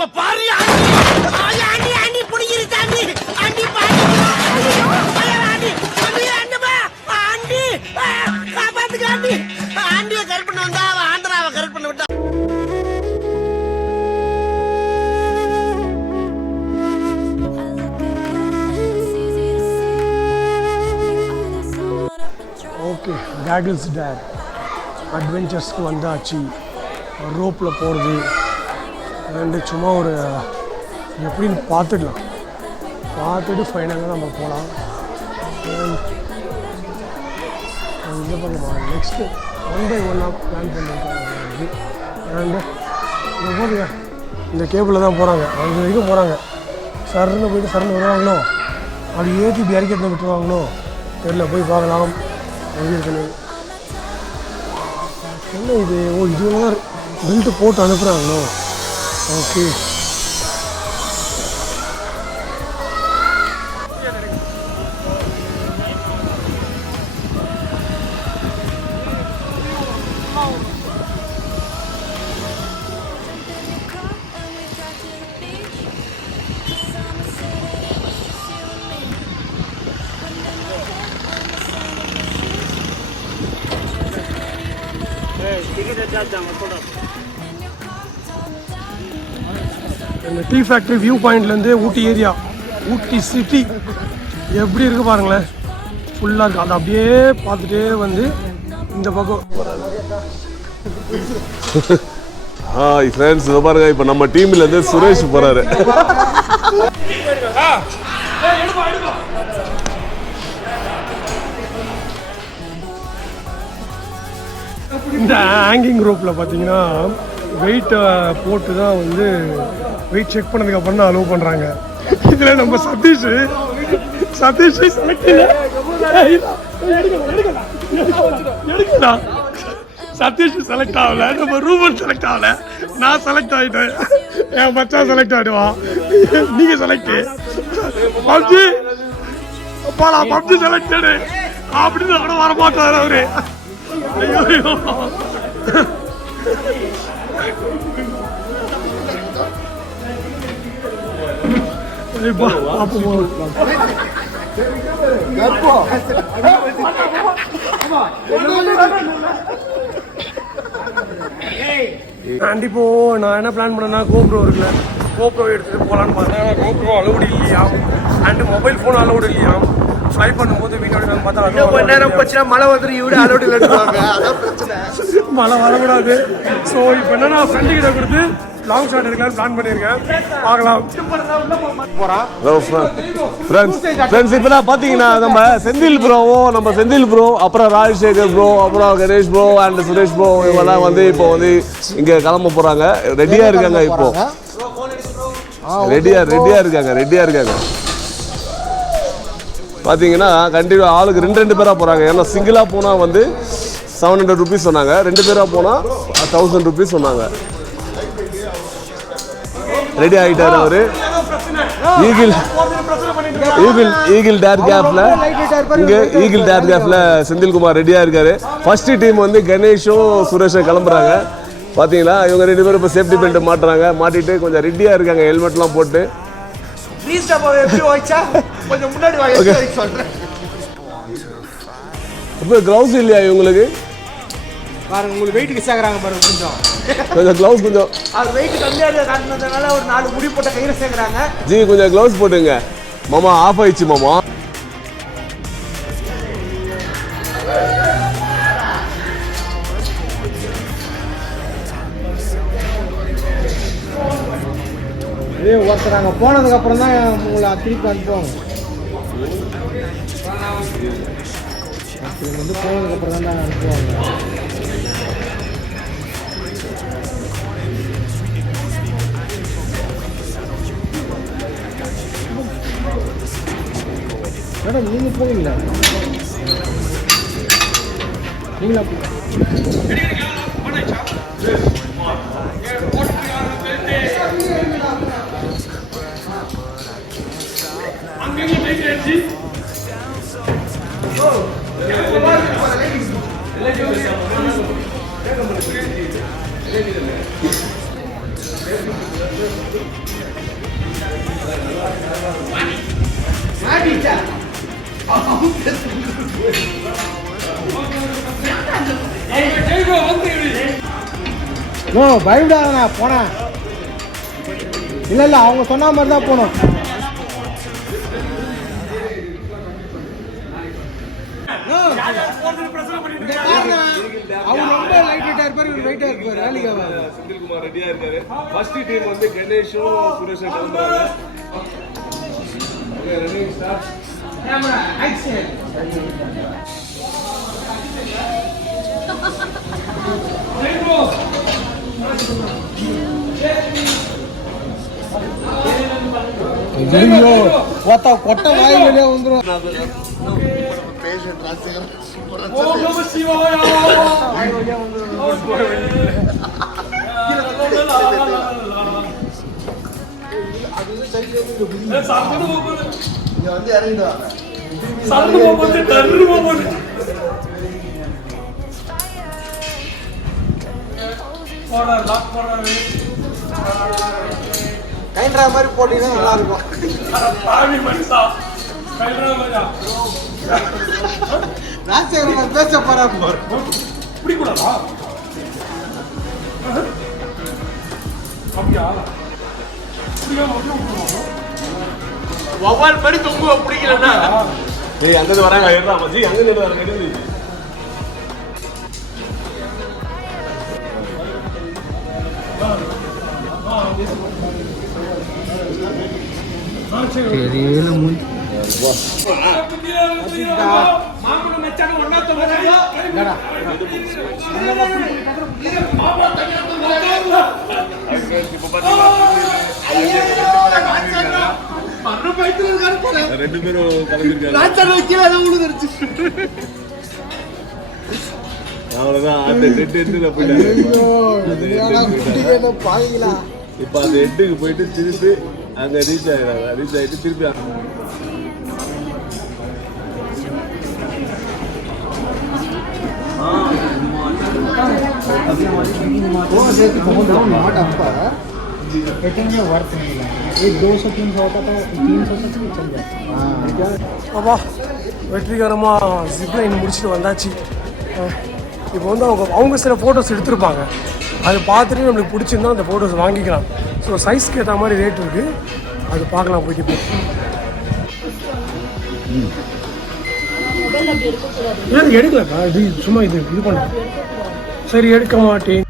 பாரு aunty aunty புடிங்கிரு தாண்டி aunty பாரு ஆண்டி ஆண்டி காப்பாத்துக்க ஆண்டி ஆண்டிய கருப்பு வந்தா அவன் ஆந்திராவை கருப்பு பண்ண விட்டா. ஓகே, கேகிள்ஸ் டேட் அட்வென்ச்சர்ஸ்க்கு வந்தாச்சு. ரோப்பில் போகிறது அண்டு சும்மா ஒரு எப்படின்னு பார்த்துட்டு ஃபைனலாக நம்ம போகலாம். இந்த பக்கம் நெக்ஸ்ட்டு 1 by 1 பிளான் பண்ணியிருக்காங்க. அண்டு இங்கே போதுங்க, இந்த கேபிளில் தான் போகிறாங்க, அங்கே வரைக்கும் போகிறாங்க. சருன்னு போயிட்டு சருன்னு வருவாங்களோ, அது ஏற்றி இப்படி இறக்கி விட்டுருவாங்களோ தெரியல. போய் பார்க்கலாம் எப்படி இருக்குன்னு. என்ன இது? ஓ, இதுவெல்லாம் பெல்ட்டு போட்டு அனுப்புகிறாங்களோ. ஓகே, இந்த டீ ஃபேக்ட்ரி வியூ பாயிண்ட்லேருந்து ஊட்டி ஏரியா, ஊட்டி சிட்டி எப்படி இருக்குது பாருங்களேன். ஃபுல்லாக இருக்குது. அதை அப்படியே பார்த்துட்டே வந்து இந்த பக்கம். ஹாய் ஃப்ரெண்ட்ஸ், இதை பாருங்க, இப்போ நம்ம டீம்லேருந்து சுரேஷ் போகிறாரு. இந்த ஹேங்கிங் ரோப்பில் பார்த்தீங்கன்னா வெயிட்டை போட்டு தான் வந்து வெயிட் செக் பண்ணதுக்கப்புறம் தான் அலோவ் பண்ணுறாங்க. இதில் நம்ம சதீஷ் செலக்ட் எடுக்கடா. சதீஷ் செலக்ட் ஆகலை, நம்ம ரூபன் செலக்ட் ஆகலை, நான் செலக்ட் ஆகிட்டேன், என் மச்சான் செலக்ட் ஆகிடுவான், நீங்கள் செலக்டு. பப்ஜி அப்பாடா, பப்ஜி செலக்டடு அப்படின்னு அவனை வரமாட்டார் அவரு. ஐயோ இப்போ நான் என்ன பிளான் பண்ணேன்னா, கோப்ரோ இருக்குல்ல, கோப்ரோ எடுத்துகிட்டு போகலான்னு பார்த்தேன். கோப்ரோ அலோடு இல்லையா, அண்டு மொபைல் ஃபோன் அலோடு இல்லையா. ஃப்ளை பண்ணும்போது வீட்டோட பார்த்தா கொஞ்ச நேரம் போச்சுன்னா மழை வந்துடும், இவரு அலோடு இல்லைன்னு அதான் பிரச்சனை. மழை வரக்கூடாது. ஸோ இப்போ என்னன்னா ஃப்ரெண்டு கிட்ட கொடுத்து லாங் ஷாட் எடுக்கலாம்னு பிளான் பண்ணியிருக்கேன். பார்க்கலாம். ஃப்ரெண்ட்ஸ், இப்போ தான் பார்த்தீங்கன்னா நம்ம செந்தில் ப்ரோ, அப்புறம் ராஜசேகர் ப்ரோ, அப்புறம் Ganesh bro and Suresh bro, இவங்கெல்லாம் வந்து இப்போ வந்து இங்கே கிளம்ப போகிறாங்க. ரெடியாக இருக்காங்க. இப்போ ரெடியாக இருக்காங்க. பார்த்தீங்கன்னா கண்டிப்பாக ஆளுக்கு 2 பேராக போகிறாங்க. ஏன்னா சிங்கிளாக போனால் வந்து 700 ருபீஸ் சொன்னாங்க, 2 பேராக போனால் 1000 ருபீஸ் சொன்னாங்க. ரெடி ஆகிட்டார் அவர். ஈகிள் டேர் கேப்ல செந்தில்குமார் ரெடியாக இருக்காரு. ஃபர்ஸ்ட் டீம் வந்து கணேஷும் சுரேஷும் கிளம்புறாங்க. பார்த்தீங்களா, இவங்க 2 பேரும் இப்போ சேஃப்டி பெல்ட் மாட்டிட்டு கொஞ்சம் ரெடியாக இருக்காங்க, ஹெல்மெட்லாம் போட்டு. இப்போ கிளவுஸ் இல்லையா இவங்களுக்கு? பாருங்க, உங்களுக்கு வெயிட் கிஸ் ஆகுறாங்க பாருங்க. கொஞ்சம் கிளவுஸ் கொஞ்சம் அது வெயிட் கம்மியாக காட்டினதுனால ஒரு 4 முடி போட்ட கையில சேர்க்குறாங்க. ஜி கொஞ்சம் கிளவுஸ் போட்டுங்க மாமா. ஆஃப் ஆயிடுச்சு மாமா. ஒருத்தர் நாங்கள் போனதுக்கு அப்புறம் தான் உங்களை திருப்பி அனுப்புவாங்க. வந்து போனதுக்கு அப்புறம் தான் அனுப்புவாங்க. மேடம், நீங்கள் போவீங்களா? நீங்களா பயப்படாதண்ணா போனேன். இல்ல இல்ல அவங்க சொன்ன மாதிரி தான் போனோம். அவர் ரொம்ப லைட் வெயிட்டா இருப்பாரு, இவர் வெயிட்டா இருப்பாரு. வேலைக்கு ஆகாது. செந்தில்குமார் ரெடியா இருக்காரு. ஃபர்ஸ்ட் டீம் வந்து கணேஷும் சுரேஷும் கிளம்புறாங்க. Okay ready start. Camera action. ஐயோ கொட்டை வாய் வெளியே வந்துரும். கைன்றா மாதிரி போட்டீங்கன்னா நல்லா இருக்கும். ராஜசேகரன் பேச போறாரு. பிடிக்கூடாதா? அப்படியா? ஒவ்வொரு படி தொங்குவ பிடிக்கலன்னா ஏய் அங்க இருந்து வராங்க ஏறா மச்சி அங்க இருந்து வராங்க எடுங்க. தெரியல மூஞ்சி. மாமன மச்சான ஒண்ணா தோறாங்க. என்னடா? ரெண்டு பேரும் கலந்துருக்காங்க. ராஜா கீழ விழுந்துருச்சு. அவ்வளவுதான் அந்த ரெட் எட்ல போயிட்டாங்க. ஐயோ குட்டிகள பாவிங்களா. இப்போ அந்த எட்டுக்கு போயிட்டு திருப்பி அங்க ரீச் ஆயிடுறாங்க. ரீச் ஆயிட்டு திருப்பி அப்பா வெற்றிகரமாக ஜிப்லைன் முடிச்சுட்டு வந்தாச்சு. இப்போ வந்து அவங்க சில ஃபோட்டோஸ் எடுத்திருப்பாங்க. அதை பார்த்துட்டு நம்மளுக்கு பிடிச்சிருந்தா அந்த ஃபோட்டோஸ் வாங்கிக்கலாம். ஸோ சைஸ்க்கு ஏற்ற மாதிரி ரேட் இருக்குது, அது பார்க்கலாம் போயிட்டு. இல்லை எடுக்கலக்கா, இது சும்மா இது பண்ண. சரி எடுக்க மாட்டேன்.